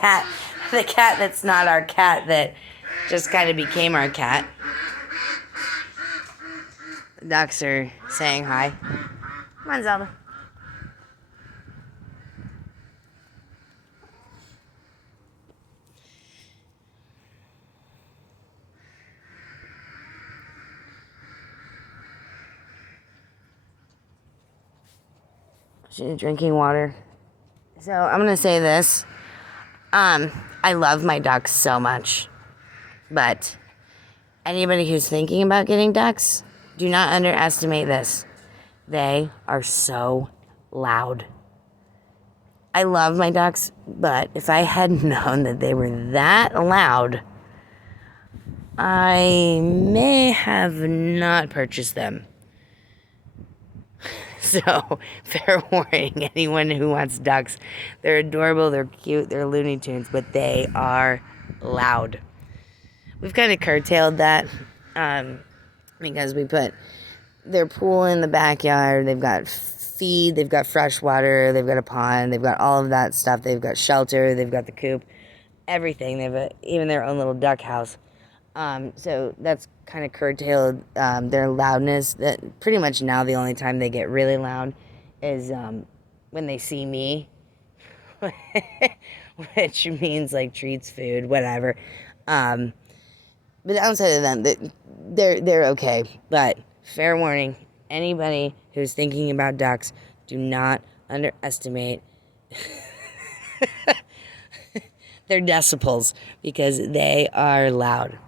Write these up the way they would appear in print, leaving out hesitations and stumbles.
cat that's not our cat that just kind of became our cat. The ducks are saying hi. Come on, Zelda. She's drinking water. So I'm gonna say this. I love my ducks so much, but anybody who's thinking about getting ducks, do not underestimate this. They are so loud. I love my ducks, but if I had known that they were that loud, I may have not purchased them. So, fair warning, anyone who wants ducks. They're adorable, they're cute, they're Looney Tunes, but they are loud. We've kind of curtailed that because we put their pool in the backyard. They've got feed, they've got fresh water, they've got a pond, they've got all of that stuff. They've got shelter, they've got the coop, everything. They've even their own little duck house. So that's kind of curtailed their loudness. That pretty much now the only time they get really loud is when they see me, which means like treats, food, whatever. But outside of them, they're okay. But fair warning, anybody who's thinking about ducks, do not underestimate their decibels because they are loud.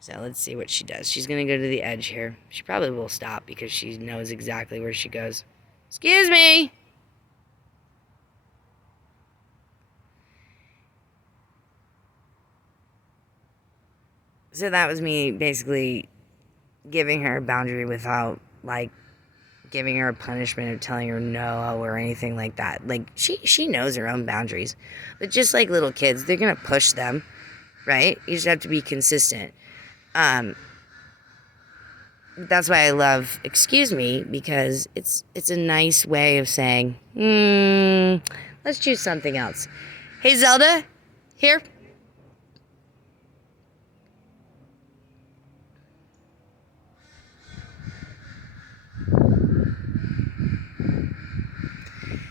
So let's see what she does. She's going to go to the edge here. She probably will stop because she knows exactly where she goes. Excuse me. So that was me basically giving her a boundary without, like, giving her a punishment or telling her no or anything like that. Like, she knows her own boundaries. But just like little kids, they're going to push them, right? You just have to be consistent. That's why I love excuse me, because it's a nice way of saying, let's choose something else. Hey, Zelda, here.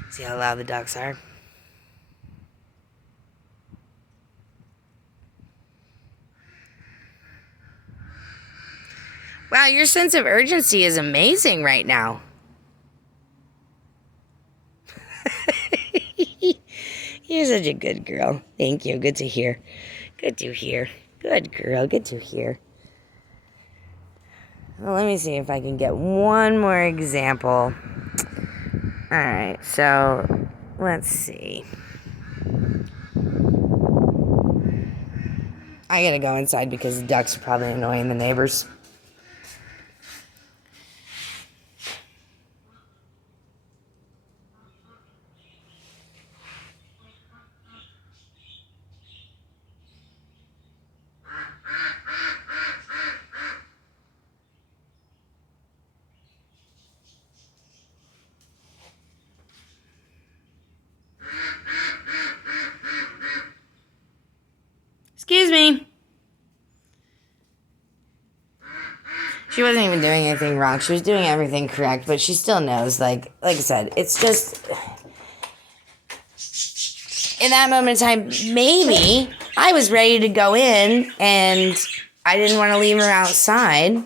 See how loud the ducks are? Wow, your sense of urgency is amazing right now. You're such a good girl. Thank you. Good to hear. Good to hear. Good girl. Good to hear. Well, let me see if I can get one more example. All right, so let's see. I gotta go inside because the ducks are probably annoying the neighbors. Excuse me. She wasn't even doing anything wrong. She was doing everything correct, but she still knows, like I said, it's just in that moment in time, maybe I was ready to go in and I didn't want to leave her outside,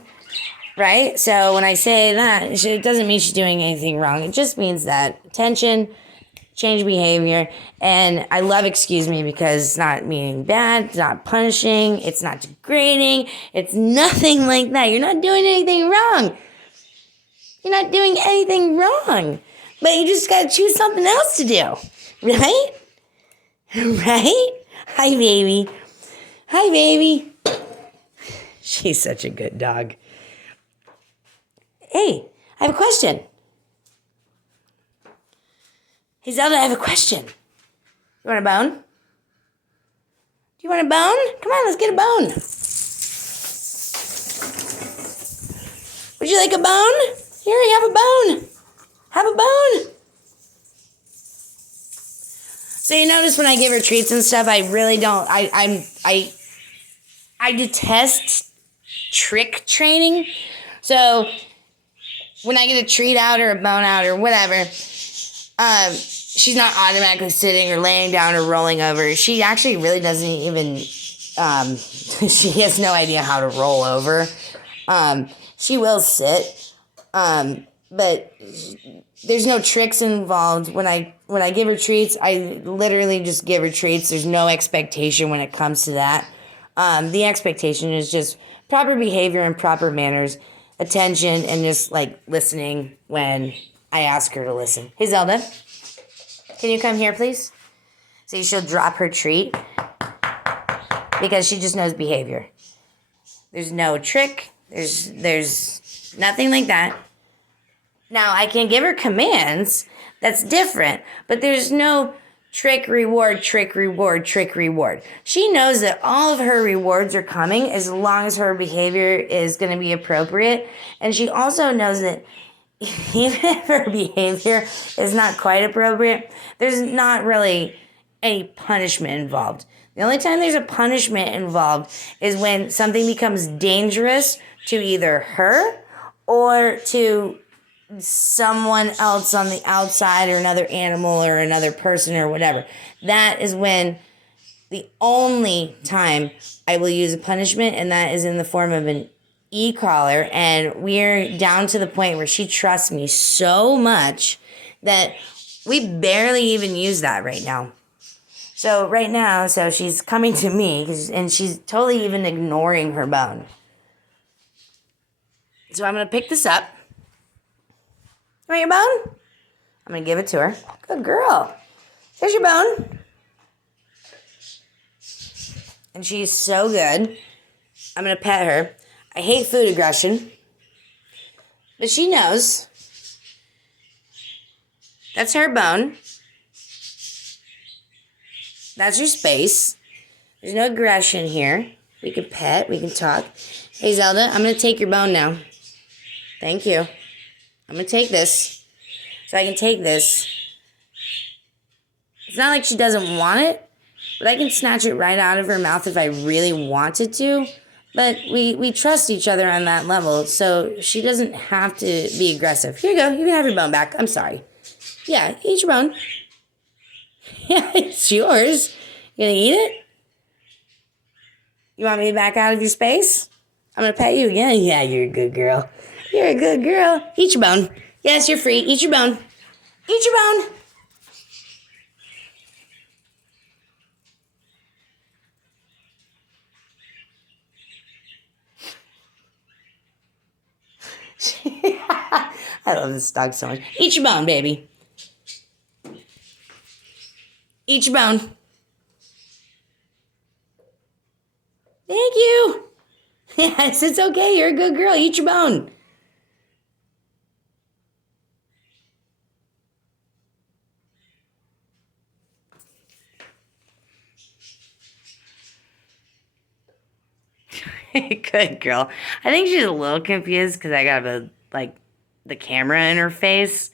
right? So when I say that, it doesn't mean she's doing anything wrong. It just means that attention, change behavior, and I love excuse me because it's not meaning bad, it's not punishing, it's not degrading, it's nothing like that. You're not doing anything wrong. You're not doing anything wrong. But you just gotta choose something else to do, right? Right? Hi, baby. Hi, baby. She's such a good dog. Hey, I have a question. Hey, Zelda, I have a question. You want a bone? Do you want a bone? Come on, let's get a bone. Would you like a bone? Here, you have a bone. Have a bone. So you notice when I give her treats and stuff, I really don't. I detest trick training. So when I get a treat out or a bone out or whatever, she's not automatically sitting or laying down or rolling over. She actually really doesn't even. She has no idea how to roll over. She will sit, but there's no tricks involved. When I give her treats, I literally just give her treats. There's no expectation when it comes to that. The expectation is just proper behavior and proper manners, attention, and just like listening when I ask her to listen. Hey, Zelda, can you come here, please? See, she'll drop her treat because she just knows behavior. There's no trick. There's nothing like that. Now, I can give her commands. That's different. But there's no trick, reward, trick, reward, trick, reward. She knows that all of her rewards are coming as long as her behavior is going to be appropriate. And she also knows that even if her behavior is not quite appropriate, there's not really any punishment involved. The only time there's a punishment involved is when something becomes dangerous to either her or to someone else on the outside or another animal or another person or whatever. That is when the only time I will use a punishment, and that is in the form of an e-collar. And we're down to the point where she trusts me so much that we barely even use that right now. So right now, she's coming to me, and she's totally even ignoring her bone. So I'm going to pick this up. You want your bone? I'm going to give it to her. Good girl. Here's your bone. And she's so good. I'm going to pet her. I hate food aggression. But she knows. That's her bone. That's your space. There's no aggression here. We can pet. We can talk. Hey, Zelda, I'm going to take your bone now. Thank you. I'm going to take this. So I can take this. It's not like she doesn't want it, but I can snatch it right out of her mouth if I really wanted to. But we trust each other on that level, so she doesn't have to be aggressive. Here you go. You can have your bone back. I'm sorry. Yeah, eat your bone. Yeah, it's yours. You gonna eat it? You want me to back out of your space? I'm gonna pet you again. Yeah, you're a good girl. You're a good girl. Eat your bone. Yes, you're free. Eat your bone. Eat your bone. I love this dog so much. Eat your bone, baby. Eat your bone. Thank you. Yes, it's okay. You're a good girl. Eat your bone. Good girl. I think she's a little confused because I got the camera in her face.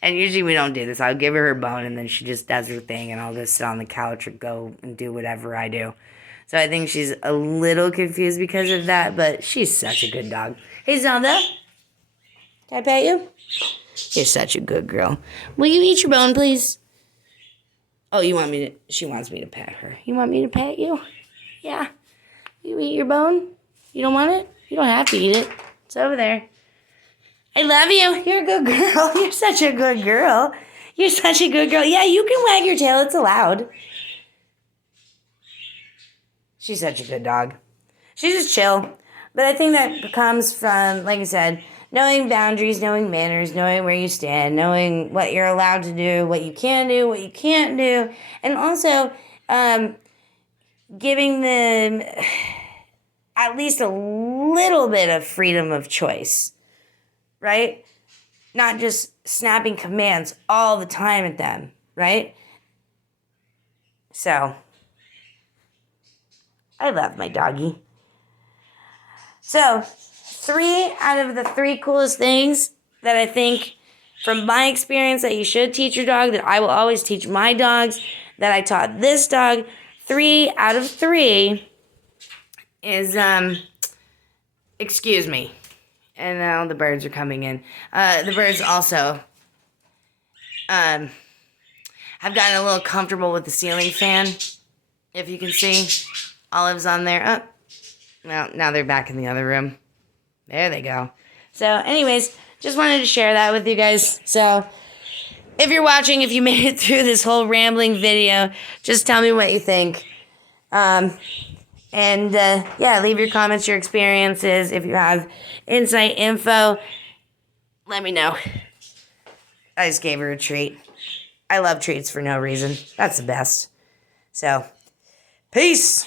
And usually we don't do this. I'll give her bone and then she just does her thing and I'll go sit on the couch or go and do whatever I do. So I think she's a little confused because of that, but she's such a good dog. Hey, Zelda. Can I pet you? You're such a good girl. Will you eat your bone, please? Oh, she wants me to pet her. You want me to pet you? Yeah. You eat your bone? You don't want it? You don't have to eat it. It's over there. I love you. You're a good girl. You're such a good girl. You're such a good girl. Yeah, you can wag your tail. It's allowed. She's such a good dog. She's just chill. But I think that comes from, like I said, knowing boundaries, knowing manners, knowing where you stand, knowing what you're allowed to do, what you can do, what you can't do, and also giving them at least a little bit of freedom of choice, right? Not just snapping commands all the time at them, right? So, I love my doggy. So, 3 out of the 3 coolest things that I think from my experience that you should teach your dog, that I will always teach my dogs, that I taught this dog 3 out of 3 is, excuse me. And now the birds are coming in. The birds also, have gotten a little comfortable with the ceiling fan. If you can see, Olive's on there. Oh, well, now they're back in the other room. There they go. So, anyways, just wanted to share that with you guys. So, if you're watching, if you made it through this whole rambling video, just tell me what you think. Yeah, leave your comments, your experiences. If you have insight info, let me know. I just gave her a treat. I love treats for no reason. That's the best. So, peace.